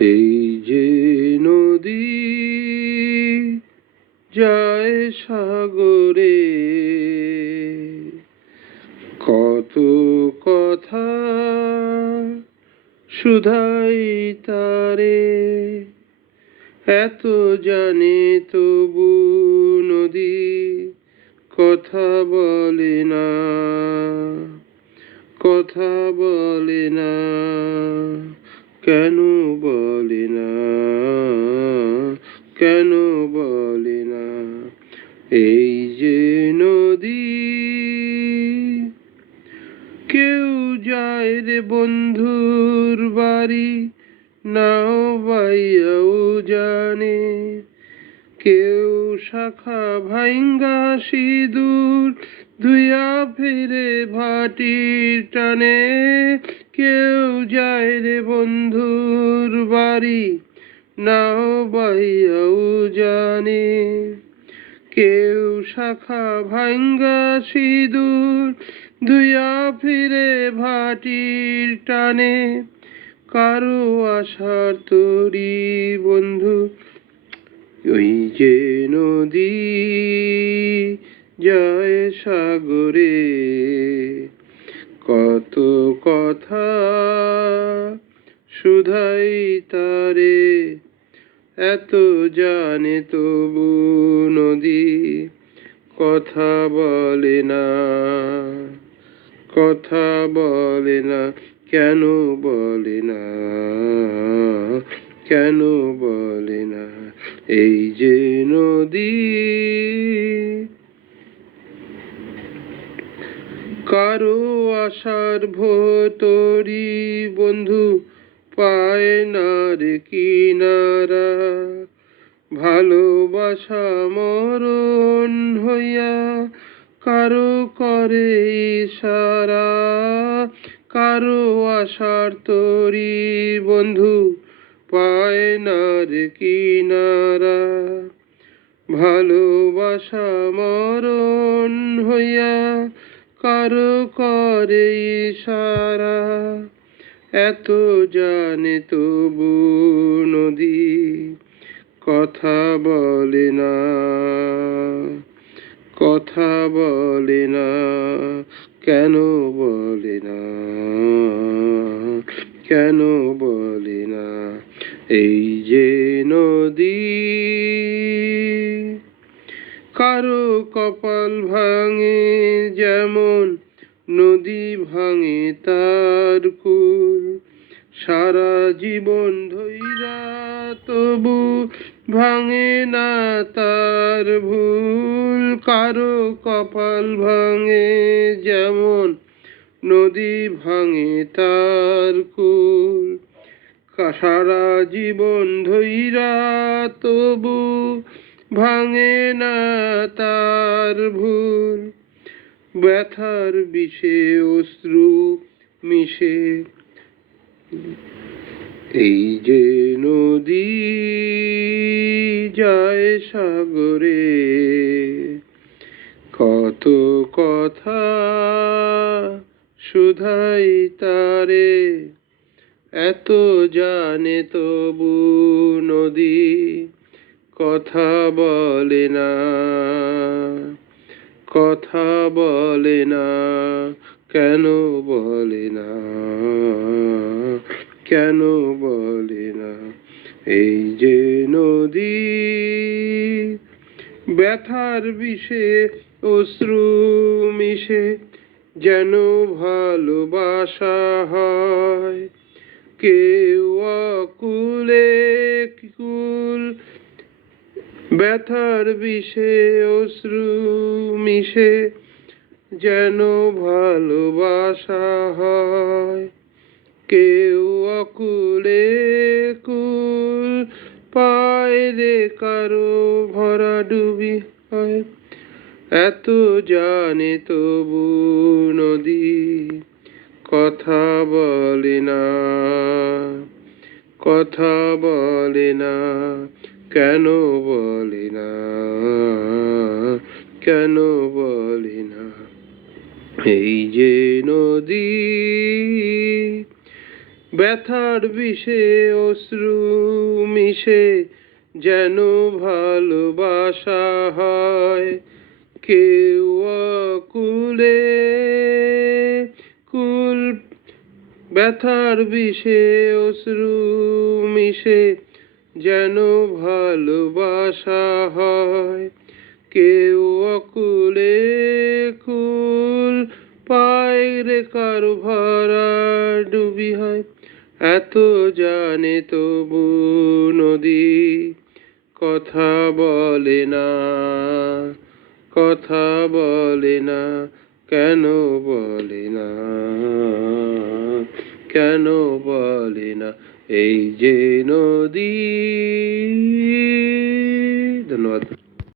এই যে নদী যায় সাগরে, কত কথা শুধাই তারে, এত জানে তবু নদী কথা বলে না, কথা বলে না, কেন বলে না, কেন বলে না? এই যে নদী, কেউ যায় রে বন্ধুর বাড়ি, নাও বাইয়াও জানে, কেউ শাখা ভাইঙ্গা সিঁদুর ধুইয়া ফিরে ভাটির টানে, কেউ যায় রে বন্ধুর বাড়ি, নাও বাইয়াও জানে, কেউ শাখা ভাইঙ্গা সিঁদুর ধুইয়া ফিরে ভাটির টানে, কারো আশার তরি বন্ধু ওই যে নদী যায় সাগরে, কত কথা শুধাই তারে, এত জানে তবু নদী কথা বলে না, কথা বলে না, কেন বলে না, কেন বলে না? এই যে নদী, কারো আশার ভোতরি বন্ধু পায় না রে কিনারা, ভালোবাসা মরণ হইয়া কারো করে ইশারা, কারো আশার তরি বন্ধু পায় না রে কিনারা, ভালোবাসা মরণ হইয়া কারো করে ইশারা, এত জানে তবু নদী কথা বলে না, কথা বলে না, কেন বলে না, কেন বলে না? এই যে নদী, কারো কপাল ভাঙে যেমন নদী ভাঙে তার কুল, সারা জীবন ধইরা তবু ভাঙে না তার ভুল, কারো কপাল ভাঙে যেমন নদী ভাঙে তার কুল, সারা জীবন ধইরা তবু ভাঙে না তার ভুল, ব্যথার বিষে অশ্রু মিশে এই যে নদী যায় সাগরে, কত কথা শুধাই তারে, এত জানে তবু নদী কথা বলে না, কথা বলে না, কেন বলে না, কেন বলে না? এই যে নদী, ব্যথার বিষে অশ্রু মিশে যেন ভালোবাসা হয়, কেউ অকুলে কুল, ব্যথার বিষে অশ্রু মিশে যেন ভালোবাসা হয়, কেউ অকুলে কুল পায় রে কারো ভরা ডুবি হয়, এত জানে তবু নদী কথা বলে না, কথা বলে না, কেন বলে না, কেন বলে না? এই যে নদী, ব্যথার বিষে অশ্রু মিশে যেন ভালোবাসা হয়, কেউ অকুলে কুল ব্যথার বিষে অশ্রু মিশে যেন ভালোবাসা হয়, কেউ অকুলে কুল পায় রে কারো ভরা ডুবি হয়। এত জানে তবু নদী কথা বলে না, কথা বলে না, কেন বলে না, কেন বলে না? এই যে নদী